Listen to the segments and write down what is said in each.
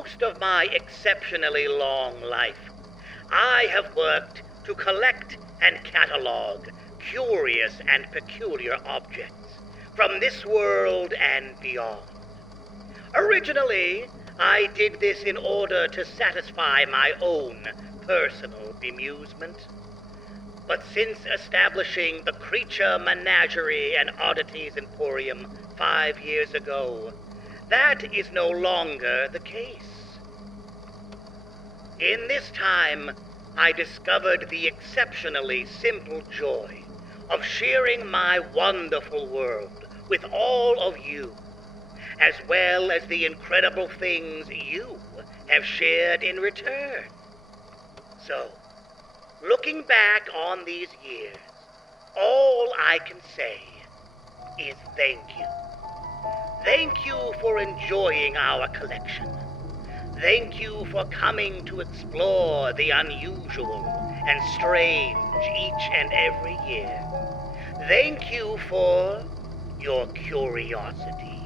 most of my exceptionally long life, I have worked to collect and catalog curious and peculiar objects from this world and beyond. Originally, I did this in order to satisfy my own personal bemusement. But since establishing the Creature Menagerie and Oddities Emporium 5 years ago, that is no longer the case. In this time, I discovered the exceptionally simple joy of sharing my wonderful world with all of you, as well as the incredible things you have shared in return. So, looking back on these years, all I can say is thank you. Thank you for enjoying our collection. Thank you for coming to explore the unusual and strange each and every year. Thank you for your curiosity.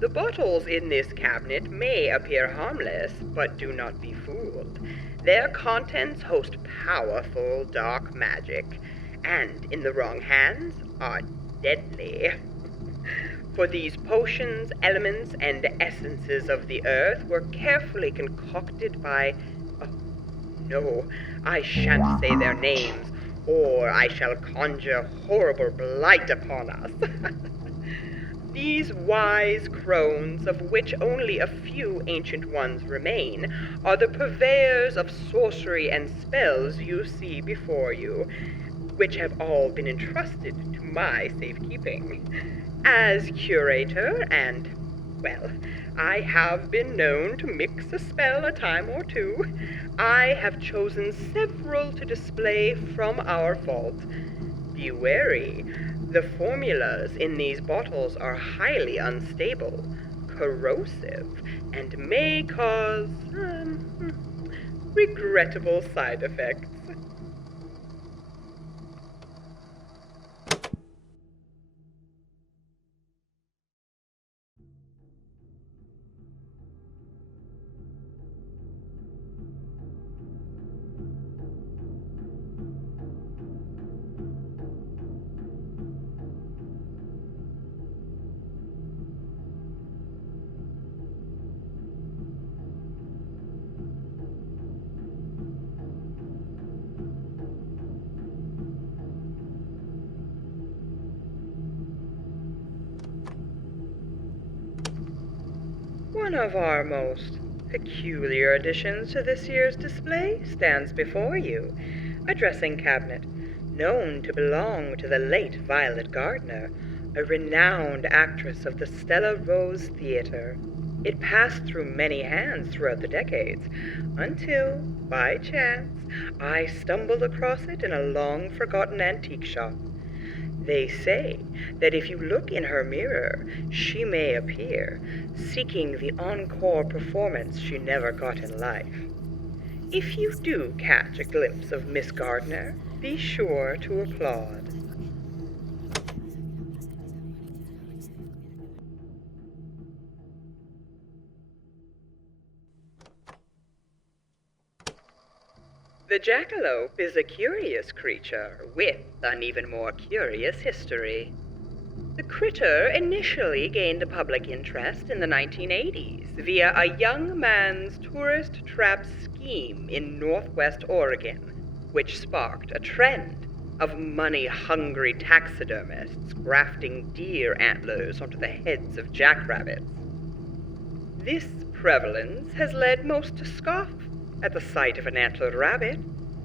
The bottles in this cabinet may appear harmless, but do not be fooled. Their contents host powerful dark magic, and in the wrong hands are deadly. For these potions, elements, and essences of the earth were carefully concocted by... Oh, no, I shan't say their names, or I shall conjure horrible blight upon us. These wise crones, of which only a few ancient ones remain, are the purveyors of sorcery and spells you see before you, which have all been entrusted to my safekeeping. As curator, and, well, I have been known to mix a spell a time or two, I have chosen several to display from our vault. Be wary. The formulas in these bottles are highly unstable, corrosive, and may cause, regrettable side effects. One of our most peculiar additions to this year's display stands before you, a dressing cabinet known to belong to the late Violet Gardner, a renowned actress of the Stella Rose Theater. It passed through many hands throughout the decades, until, by chance, I stumbled across it in a long-forgotten antique shop. They say that if you look in her mirror, she may appear, seeking the encore performance she never got in life. If you do catch a glimpse of Miss Gardner, be sure to applaud. The jackalope is a curious creature with an even more curious history. The critter initially gained public interest in the 1980s via a young man's tourist trap scheme in Northwest Oregon, which sparked a trend of money-hungry taxidermists grafting deer antlers onto the heads of jackrabbits. This prevalence has led most to scoff at the sight of an antlered rabbit,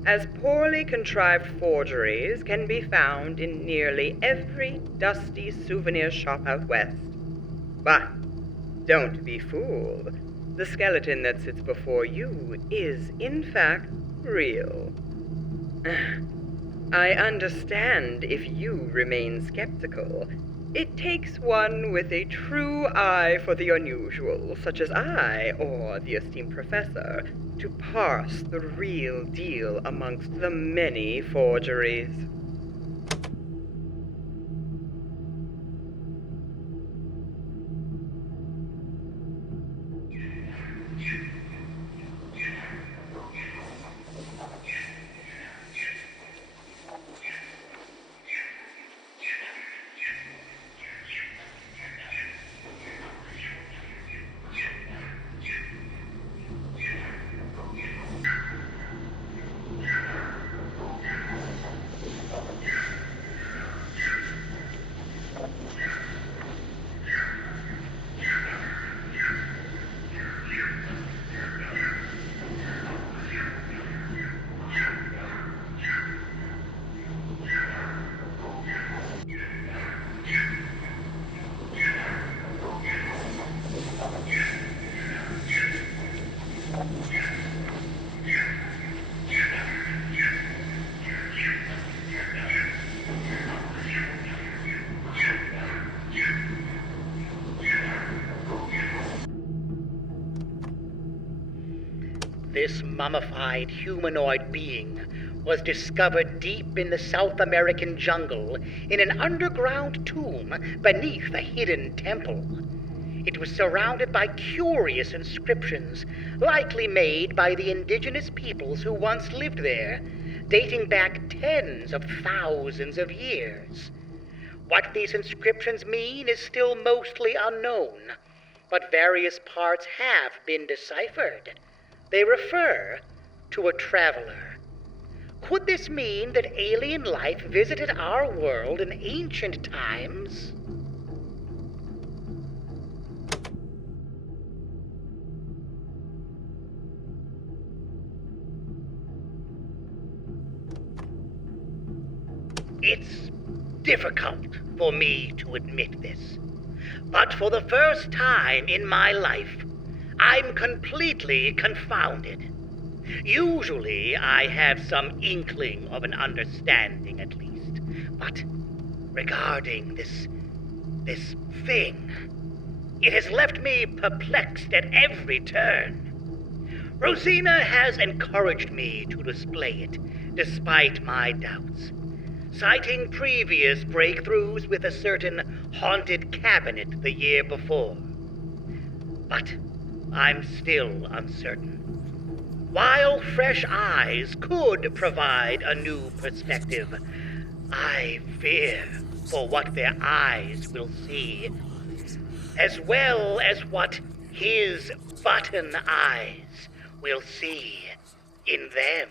as poorly contrived forgeries can be found in nearly every dusty souvenir shop out west. But don't be fooled. The skeleton that sits before you is, in fact, real. I understand if you remain skeptical. It takes one with a true eye for the unusual, such as I or the esteemed professor, to parse the real deal amongst the many forgeries. This mummified humanoid being was discovered deep in the South American jungle in an underground tomb beneath a hidden temple. It was surrounded by curious inscriptions, likely made by the indigenous peoples who once lived there, dating back tens of thousands of years. What these inscriptions mean is still mostly unknown, but various parts have been deciphered. They refer to a traveler. Could this mean that alien life visited our world in ancient times? It's difficult for me to admit this, but for the first time in my life, I'm completely confounded. Usually, I have some inkling of an understanding at least, but regarding this thing, it has left me perplexed at every turn. Rosina has encouraged me to display it, despite my doubts, citing previous breakthroughs with a certain haunted cabinet the year before. But I'm still uncertain. While fresh eyes could provide a new perspective, I fear for what their eyes will see, as well as what his button eyes will see in them.